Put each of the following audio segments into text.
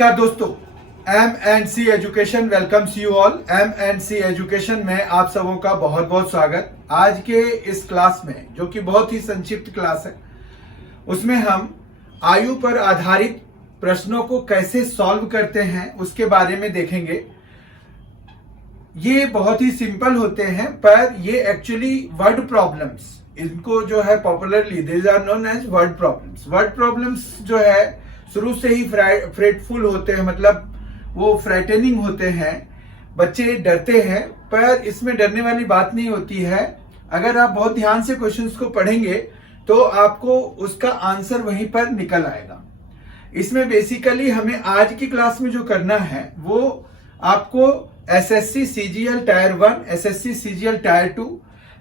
नमस्कार दोस्तों, M&C education welcomes you all. M&C education में आप सबों का बहुत बहुत स्वागत। आज के इस क्लास में, जो कि बहुत ही संक्षिप्त क्लास है, उसमें हम आयु पर आधारित प्रश्नों को कैसे सॉल्व करते हैं उसके बारे में देखेंगे। ये बहुत ही सिंपल होते हैं, पर ये एक्चुअली वर्ड प्रॉब्लम्स, इनको जो है popularly these are known as word problems. Word problems जो है शुरू से ही फ्रेटफुल होते हैं, मतलब वो फ्राइटनिंग होते हैं, बच्चे डरते हैं, पर इसमें डरने वाली बात नहीं होती है। अगर आप बहुत ध्यान से क्वेश्चंस को पढ़ेंगे तो आपको उसका आंसर वहीं पर निकल आएगा। इसमें बेसिकली हमें आज की क्लास में जो करना है वो आपको SSC CGL tyre 1, SSC CGL tyre 2,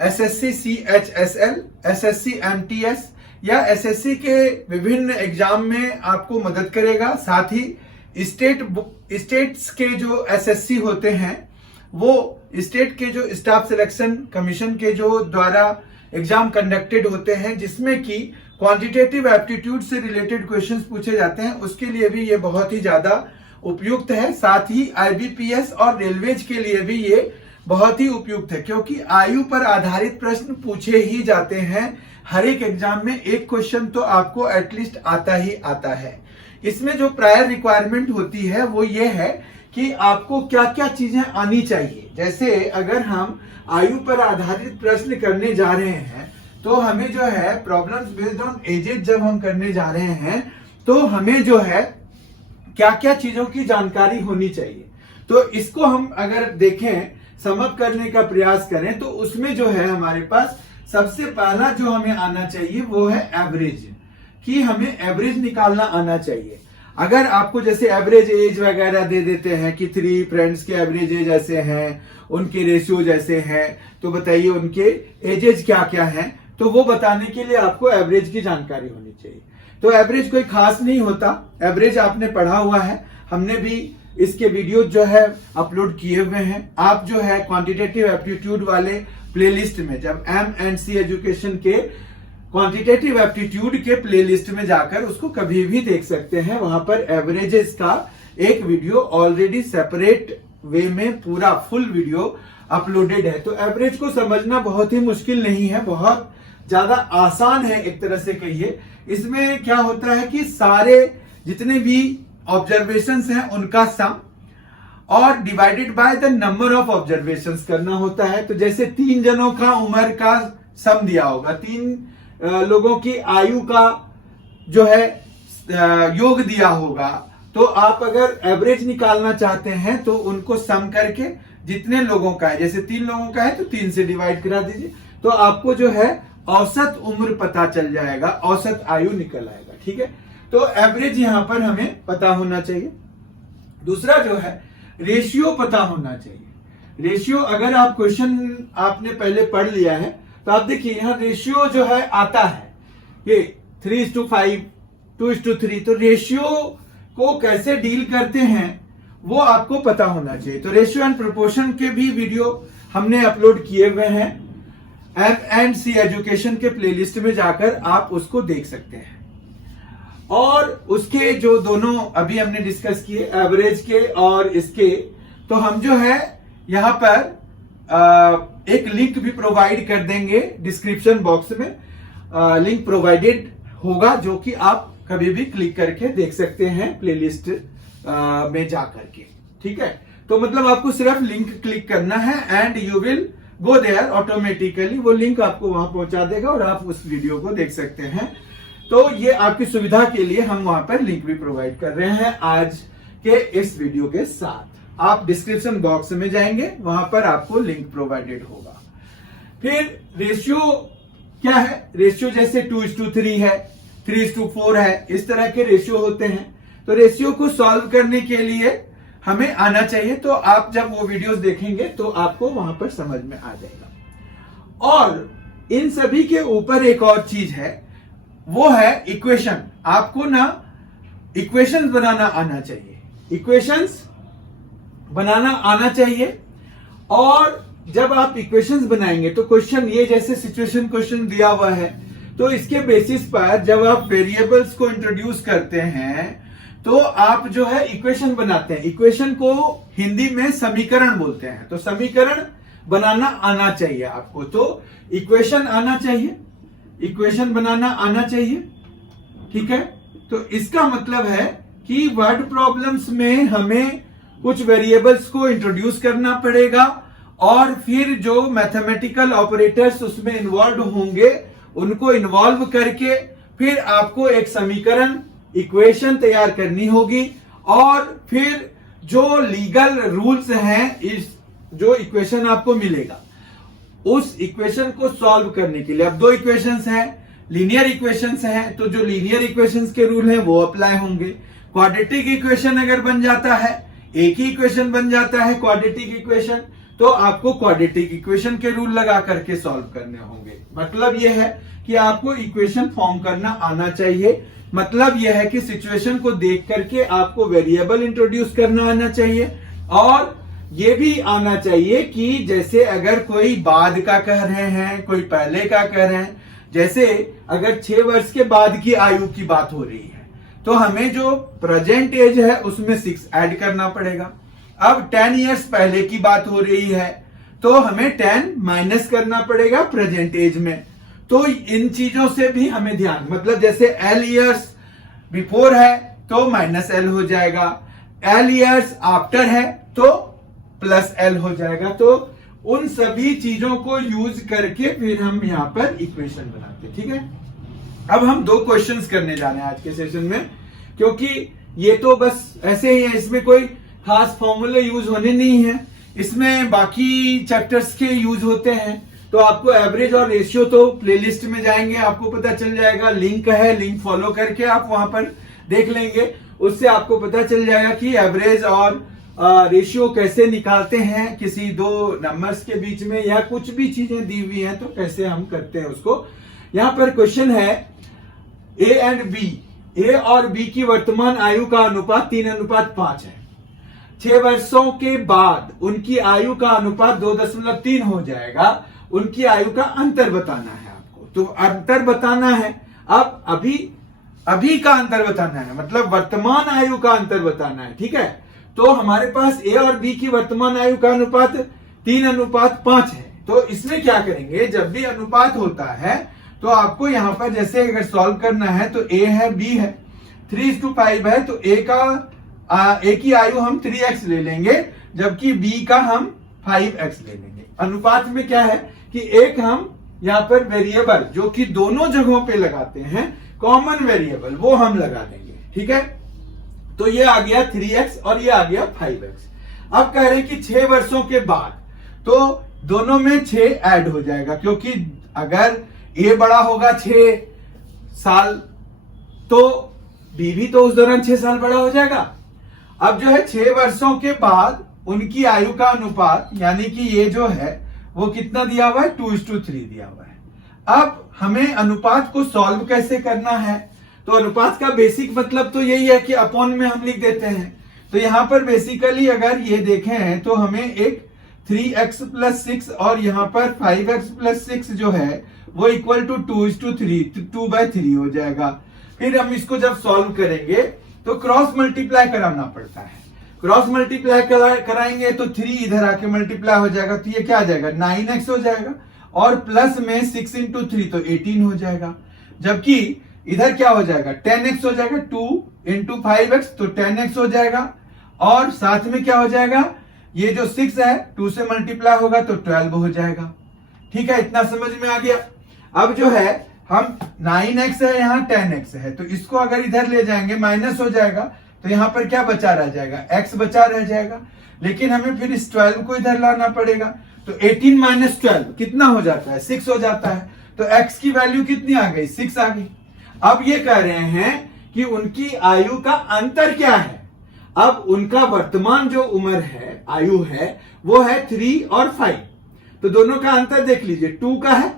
SSC CHSL, SSC MTS या एसएससी के विभिन्न एग्जाम में आपको मदद करेगा। साथ ही स्टेट्स के जो एसएससी होते हैं, वो स्टेट के जो स्टाफ सिलेक्शन कमीशन के जो द्वारा एग्जाम कंडक्टेड होते हैं, जिसमें कि क्वांटिटेटिव एप्टीट्यूड से रिलेटेड क्वेश्चंस पूछे जाते हैं, उसके लिए भी ये बहुत ही ज्यादा उपयुक्त है। साथ ही आईबीपीएस और रेलवेज के लिए भी ये बहुत ही उपयुक्त है, क्योंकि आयु पर आधारित प्रश्न पूछे ही जाते हैं। हर एक एग्जाम में एक क्वेश्चन तो आपको एटलीस्ट आता ही आता है। इसमें जो प्रायर रिक्वायरमेंट होती है वो ये है कि आपको क्या क्या चीजें आनी चाहिए। जैसे अगर हम आयु पर आधारित प्रश्न करने जा रहे हैं तो हमें जो है प्रॉब्लम्स बेस्ड ऑन एजेस जब हम करने जा रहे हैं तो हमें जो है क्या क्या चीजों की जानकारी होनी चाहिए। तो इसको हम अगर देखें, समअप करने का प्रयास करें, तो उसमें जो है हमारे पास सबसे पहला जो हमें आना चाहिए वो है एवरेज, कि हमें एवरेज निकालना आना चाहिए। अगर आपको जैसे एवरेज एज वगैरह दे देते हैं कि 3 फ्रेंड्स के एवरेज एज ऐसे हैं, उनके रेशियो जैसे हैं, तो बताइए उनके एजेज क्या क्या हैं, तो वो बताने के लिए आपको एवरेज की जानकारी होनी चाहिए। तो एवरेज कोई खास नहीं होता, एवरेज आपने पढ़ा हुआ है, हमने भी इसके वीडियो जो है अपलोड किए हुए हैं। आप जो है क्वांटिटेटिव एप्टीट्यूड वाले प्लेलिस्ट में, जब M&C एजुकेशन के क्वांटिटेटिव एप्टीट्यूड के प्लेलिस्ट में जाकर उसको कभी भी देख सकते हैं। वहां पर एवरेजेस का एक वीडियो ऑलरेडी सेपरेट वे में पूरा फुल वीडियो अपलोडेड है। तो एवरेज को समझना बहुत ही मुश्किल नहीं है, बहुत ज्यादा आसान है एक तरह से कहिए। इसमें क्या होता है कि सारे जितने भी ऑब्जर्वेशंस हैं उनका सम और divided by the number of observations करना होता है। तो जैसे 3 जनों का उम्र का सम दिया होगा, 3 लोगों की आयु का जो है योग दिया होगा, तो आप अगर एवरेज निकालना चाहते हैं तो उनको सम करके जितने लोगों का है, जैसे 3 लोगों का है तो 3 से डिवाइड करा दीजिए, तो आपको जो है औसत उम्र पता चल जाएगा, औसत आयु निकल आएगा। ठीक है, तो एवरेज यहां पर हमें पता होना चाहिए। दूसरा जो है रेशियो पता होना चाहिए। रेशियो अगर आप क्वेश्चन आपने पहले पढ़ लिया है तो आप देखिए यहाँ रेशियो जो है आता है ये 3:5, 2:3। तो रेशियो को कैसे डील करते हैं वो आपको पता होना चाहिए। तो रेशियो एंड प्रोपोर्शन के भी वीडियो हमने अपलोड किए हुए हैं। M&C एजुकेशन के प्लेलिस्ट में जाकर आप उसको देख सकते हैं। और उसके जो दोनों अभी हमने डिस्कस किए, एवरेज के और इसके, तो हम जो है यहां पर एक लिंक भी प्रोवाइड कर देंगे डिस्क्रिप्शन बॉक्स में। लिंक प्रोवाइडेड होगा जो कि आप कभी भी क्लिक करके देख सकते हैं प्लेलिस्ट में जाकर के। ठीक है, तो मतलब आपको सिर्फ लिंक क्लिक करना है and you will go there, automatically वो लिंक आपको वहां पहुंचा देगा और आप उस वीडियो को देख सकते हैं। तो ये आपकी सुविधा के लिए हम वहां पर लिंक भी प्रोवाइड कर रहे हैं आज के इस वीडियो के साथ। आप डिस्क्रिप्शन बॉक्स में जाएंगे, वहां पर आपको लिंक प्रोवाइडेड होगा। फिर रेशियो क्या है, रेशियो जैसे 2:3 है, 3:4 है, इस तरह के रेशियो होते हैं। तो रेशियो को सॉल्व करने के लिए हमें आना चाहिए। तो आप जब वो वीडियोस देखेंगे तो आपको वहां पर समझ में आ जाएगा। और इन सभी के ऊपर एक और चीज है, वो है इक्वेशन। आपको ना इक्वेशंस बनाना आना चाहिए, इक्वेशंस बनाना आना चाहिए। और जब आप इक्वेशंस बनाएंगे तो क्वेश्चन ये जैसे सिचुएशन क्वेश्चन दिया हुआ है, तो इसके बेसिस पर जब आप वेरिएबल्स को इंट्रोड्यूस करते हैं तो आप जो है इक्वेशन बनाते हैं, इक्वेशन को हिंदी में समीकरण बोलते हैं। तो समीकरण बनाना आना चाहिए आपको, तो इक्वेशन आना चाहिए, इक्वेशन बनाना आना चाहिए, ठीक है। तो इसका मतलब है कि वर्ड प्रॉब्लम्स में हमें कुछ वेरिएबल्स को इंट्रोड्यूस करना पड़ेगा और फिर जो मैथमेटिकल ऑपरेटर्स उसमें इन्वॉल्व होंगे उनको इन्वॉल्व करके फिर आपको एक समीकरण, इक्वेशन तैयार करनी होगी और फिर जो लीगल रूल्स हैं, इस जो इक्वेशन आपको मिलेगा उस इक्वेशन को सॉल्व करने के लिए, अब दो इक्वेशंस हैं, लीनियर इक्वेशंस हैं, तो जो लीनियर इक्वेशंस के रूल हैं वो अप्लाई होंगे। क्वाड्रेटिक इक्वेशन अगर बन जाता है, एक ही इक्वेशन बन जाता है क्वाड्रेटिक इक्वेशन, तो आपको क्वाड्रेटिक इक्वेशन के रूल लगा करके सॉल्व करने होंगे। मतलब यह है कि आपको इक्वेशन फॉर्म करना आना चाहिए, मतलब यह है कि सिचुएशन को देख करके आपको वेरिएबल इंट्रोड्यूस करना आना चाहिए और ये भी आना चाहिए कि जैसे अगर कोई बाद का कह रहे हैं, कोई पहले का कह रहे हैं, जैसे अगर 6 वर्ष के बाद की आयु की बात हो रही है तो हमें जो प्रेजेंट एज है उसमें 6 ऐड करना पड़ेगा। अब 10 इयर्स पहले की बात हो रही है तो हमें 10 माइनस करना पड़ेगा प्रेजेंट एज में। तो इन चीजों से भी हमें ध्यान, मतलब जैसे L इयर्स बिफोर है तो माइनस L हो जाएगा, L इयर्स आफ्टर है तो प्लस L हो जाएगा। तो उन सभी चीजों को यूज करके फिर हम यहां पर इक्वेशन बनाते हैं, ठीक है। अब हम 2 क्वेश्चंस करने जा रहे हैं आज के सेशन में, क्योंकि ये तो बस ऐसे ही है, इसमें कोई खास फॉर्मूले यूज होने नहीं है, इसमें बाकी चैप्टर्स के यूज होते हैं। तो आपको एवरेज और रेशियो तो प्लेलिस्ट में जाएंगे आपको पता चल जाएगा, लिंक है, लिंक फॉलो करके आप वहां पर देख लेंगे, उससे आपको पता चल जाएगा कि एवरेज और रेशियो कैसे निकालते हैं किसी 2 नंबर्स के बीच में, या कुछ भी चीजें दी हुई हैं तो कैसे हम करते हैं उसको। यहां पर क्वेश्चन है ए एंड बी, ए और बी की वर्तमान आयु का अनुपात 3:5 है। 6 वर्षों के बाद उनकी आयु का अनुपात 2.3 हो जाएगा। उनकी आयु का अंतर बताना है आपको, तो अंतर बताना है। अब अभी का अंतर बताना है, मतलब वर्तमान आयु का अंतर बताना है, ठीक है। तो हमारे पास ए और बी की वर्तमान आयु का अनुपात 3:5 है। तो इसमें क्या करेंगे, जब भी अनुपात होता है तो आपको यहां पर जैसे अगर सॉल्व करना है तो ए है, बी है, 3:5 है, तो ए की आयु हम 3x ले लेंगे, जबकि बी का हम 5x ले लेंगे। अनुपात में क्या है कि एक हम यहां पर वेरिएबल जो कि दोनों जगहों पे लगाते हैं, कॉमन वेरिएबल, वो हम लगा देंगे, ठीक है। तो ये आ गया 3x और ये आ गया 5x। अब कह रहे हैं कि 6 वर्षों के बाद, तो दोनों में 6 ऐड हो जाएगा, क्योंकि अगर ए बड़ा होगा 6 साल तो बी भी तो उस दौरान 6 साल बड़ा हो जाएगा। अब जो है 6 वर्षों के बाद उनकी आयु का अनुपात, यानी कि ये जो है वो कितना दिया हुआ है, 2:3 दिया हुआ है। अब हमें अनुपात को सॉल्व कैसे करना है, तो अनुपात का बेसिक मतलब तो यही है कि अपॉन में हम लिख देते हैं। तो यहां पर बेसिकली अगर ये देखें तो हमें एक 3x + 6 और यहां पर 5x + 6 जो है वो इक्वल टू 2:3, 2/3 हो जाएगा। फिर हम इसको जब सॉल्व करेंगे तो क्रॉस मल्टीप्लाई कराना पड़ता है। क्रॉस मल्टीप्लाई कराएंगे तो 3 इधर आके मल्टीप्लाई हो जाएगा, तो ये क्या आ जाएगा, 9x हो जाएगा, और प्लस में 6 × 3 तो 18 हो जाएगा। जबकि इधर क्या हो जाएगा, 10x हो जाएगा, 2 × 5x तो 10x हो जाएगा, और साथ में क्या हो जाएगा, ये जो 6 है 2 से मल्टीप्लाई होगा तो 12 हो जाएगा, ठीक है। इतना समझ में आ गया। अब जो है हम 9x है, यहाँ 10x है, तो इसको अगर इधर ले जाएंगे माइनस हो जाएगा, तो यहाँ पर क्या बचा रह जाएगा, x बचा रह जाएगा। लेकिन हमें फिर इस 12 को इधर लाना पड़ेगा, तो 18 - 12 कितना हो जाता है, 6 हो जाता है। तो x की वैल्यू कितनी आ गई, 6 आ गई। अब ये कह रहे हैं कि उनकी आयु का अंतर क्या है। अब उनका वर्तमान जो उम्र है, आयु है, वो है 3 और 5, तो दोनों का अंतर देख लीजिए, 2 का है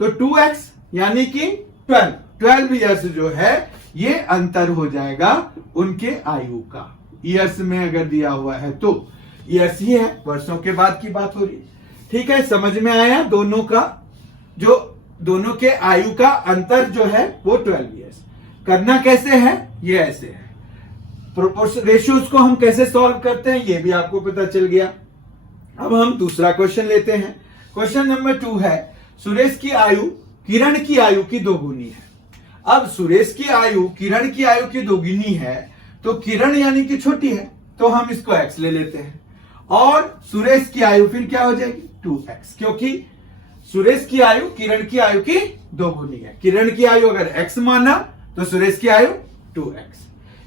तो 2x यानी कि 12 ईयर्स जो है ये अंतर हो जाएगा उनके आयु का। ईयर्स में अगर दिया हुआ है तो ईयर्स ही है, वर्षों के बाद की बात हो रही है, ठीक है। समझ में आया, दोनों के आयु का अंतर जो है वो 12 ईयर्स। करना कैसे है, ये ऐसे है, प्रोपोर्शन रेशियोज को हम कैसे सॉल्व करते हैं ये भी आपको पता चल गया। अब हम दूसरा क्वेश्चन लेते हैं। क्वेश्चन नंबर 2 है, सुरेश की आयु किरण की आयु की दोगुनी है। अब सुरेश की आयु किरण की आयु की दोगुनी है, तो किरण यानी कि छोटी है, तो हम इसको x ले लेते हैं, और सुरेश की आयु फिर क्या हो जाएगी 2x, क्योंकि सुरेश की आयु किरण की आयु की दोगुनी है। किरण की आयु अगर x माना तो सुरेश की आयु 2x।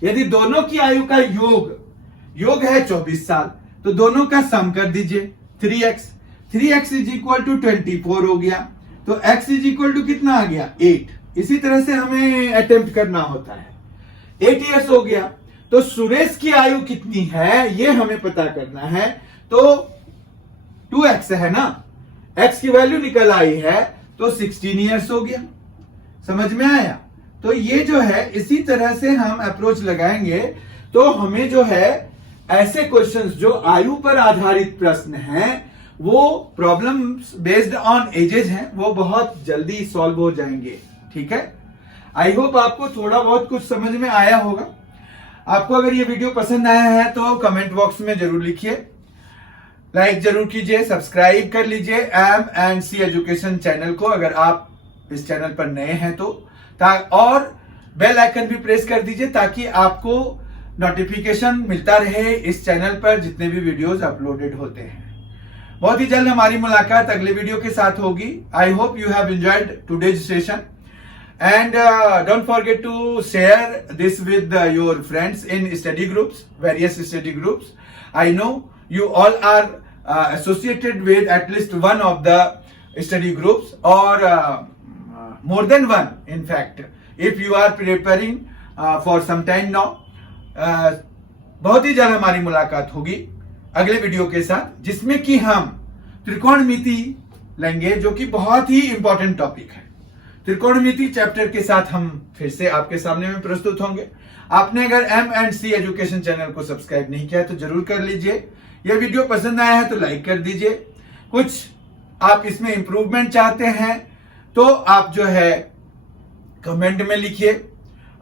यदि दोनों की आयु का योग है 24 साल, तो दोनों का सम कर दीजिए 3x इज इक्वल टू 24 हो गया, तो x इज इक्वल टू कितना आ गया 8। इसी तरह से हमें अटेम्प्ट करना होता है। 8 इयर्स हो गया, तो सुरेश की आयु कितनी है ये हमें पता करना है। तो 2x है ना, x की वैल्यू निकल आई है, तो 16 इयर्स हो गया। समझ में आया? तो ये जो है इसी तरह से हम अप्रोच लगाएंगे, तो हमें जो है ऐसे क्वेश्चंस जो आयु पर आधारित प्रश्न हैं, वो प्रॉब्लम्स बेस्ड ऑन एजेस हैं, वो बहुत जल्दी सॉल्व हो जाएंगे। ठीक है, आई होप आपको थोड़ा बहुत कुछ समझ में आया होगा। आपको अगर ये वीडियो पसंद आया है तो कमेंट बॉक्स में जरूर लिखिए, लाइक जरूर कीजिए, सब्सक्राइब कर लीजिए M&C एजुकेशन चैनल को अगर आप इस चैनल पर नए हैं तो, और बेल आइकन भी प्रेस कर दीजिए ताकि आपको नोटिफिकेशन मिलता रहे इस चैनल पर जितने भी वीडियोस अपलोडेड होते हैं। बहुत ही जल्द हमारी मुलाकात अगले वीडियो के साथ होगी। I hope you have enjoyed today's session, and don't forget to share this with your friends in study groups, various study groups. I know you all are associated with at least one of the study groups, or more than one in fact, if you are preparing for some time now. बहुत ही जल्द हमारी मुलाकात होगी अगले video के साथ, जिसमें कि हम त्रिकोणमिति लेंगे, जो कि बहुत ही इंपॉर्टेंट टॉपिक है। त्रिकोणमिति चैप्टर के साथ हम फिर से आपके सामने में प्रस्तुत होंगे। आपने अगर M&C एजुकेशन चैनल को सब्सक्राइब नहीं किया तो जरूर कर लीजिए। यह वीडियो पसंद आया है तो लाइक कर दीजिए। कुछ आप इसमें इंप्रूवमेंट चाहते हैं तो आप जो है कमेंट में लिखिए।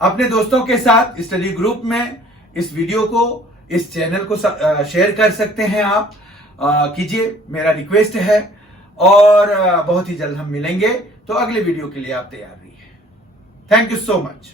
अपने दोस्तों के साथ स्टडी ग्रुप में इस वीडियो को, इस चैनल को शेयर कर सकते हैं आप, कीजिए, मेरा रिक्वेस्ट है। और बहुत ही जल्द हम मिलेंगे, तो अगले वीडियो के लिए आप तैयार रहिए। Thank you so much.